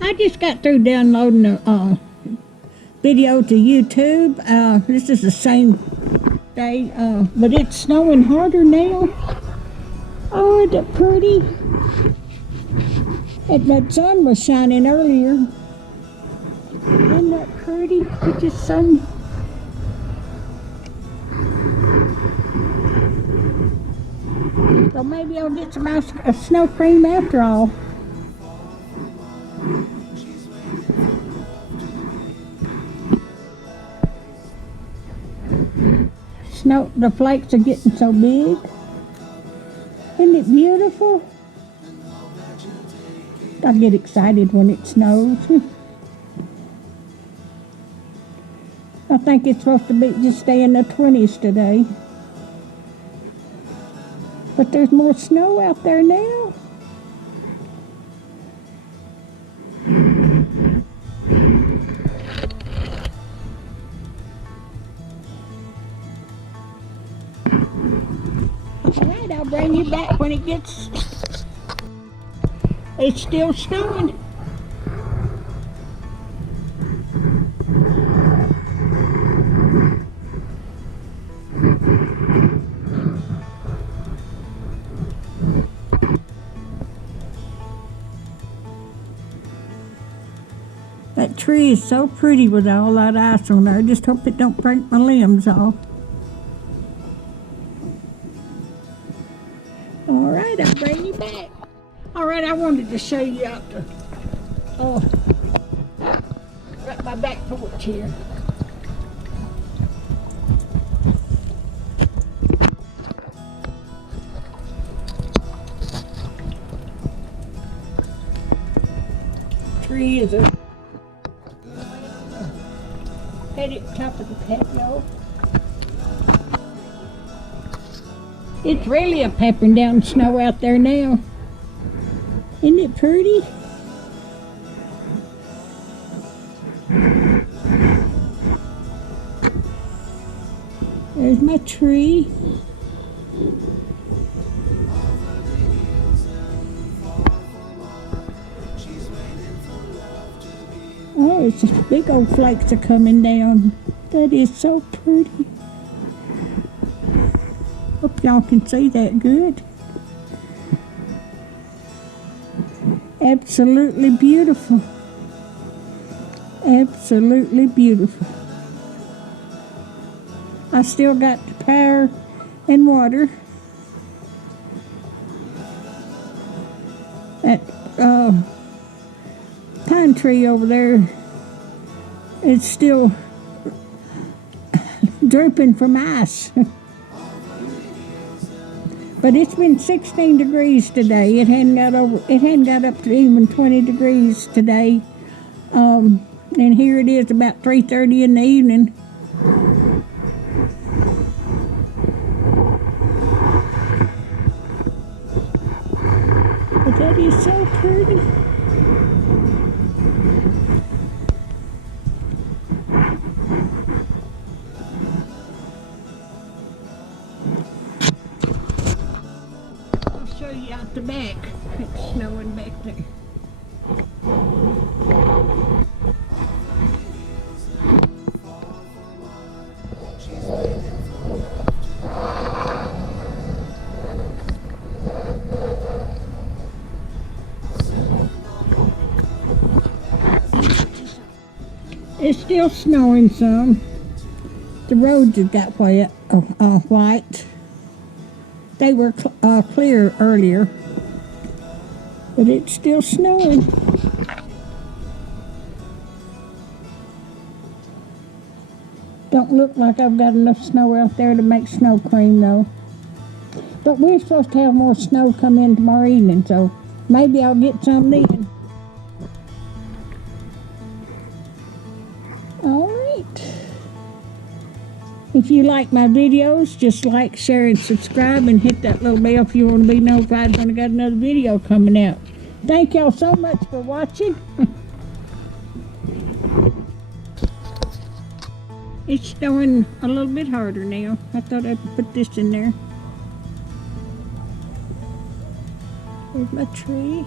I just got through downloading a video to YouTube. This is the same day, but it's snowing harder now. Oh, isn't it pretty? And that sun was shining earlier. Isn't that pretty? It's just sun. So maybe I'll get some snow cream after all. Snow, the flakes are getting so big. Isn't it beautiful? I get excited when it snows. I think it's supposed to be just stay in the 20s today. But there's more snow out there now. Alright, I'll bring you back when it gets... It's still snowing. That tree is so pretty with all that ice on there. I just hope it don't break my limbs off. All right, I'll bring you back. All right, I wanted to show you out the, got my back porch here. Tree is a head at the top of the patio. It's really a peppering down snow out there now. Isn't it pretty? There's my tree. Oh, it's just big old flakes are coming down. That is so pretty. Hope y'all can see that good. Absolutely beautiful. Absolutely beautiful. I still got the power and water. That pine tree over there is still drooping from ice. But it's been 16 degrees today. It hadn't got up to even 20 degrees today. And here it is about 3:30 in the evening. But that is so pretty. Show you out the back. It's snowing back there. It's still snowing some. The roads have got white. They were clear earlier, but it's still snowing. Don't look like I've got enough snow out there to make snow cream though. But we're supposed to have more snow come in tomorrow evening, so maybe I'll get some then. If you like my videos, just like, share, and subscribe, and hit that little bell if you want to be notified when I got another video coming out. Thank y'all so much for watching. It's snowing a little bit harder now. I thought I'd put this in there. There's my tree.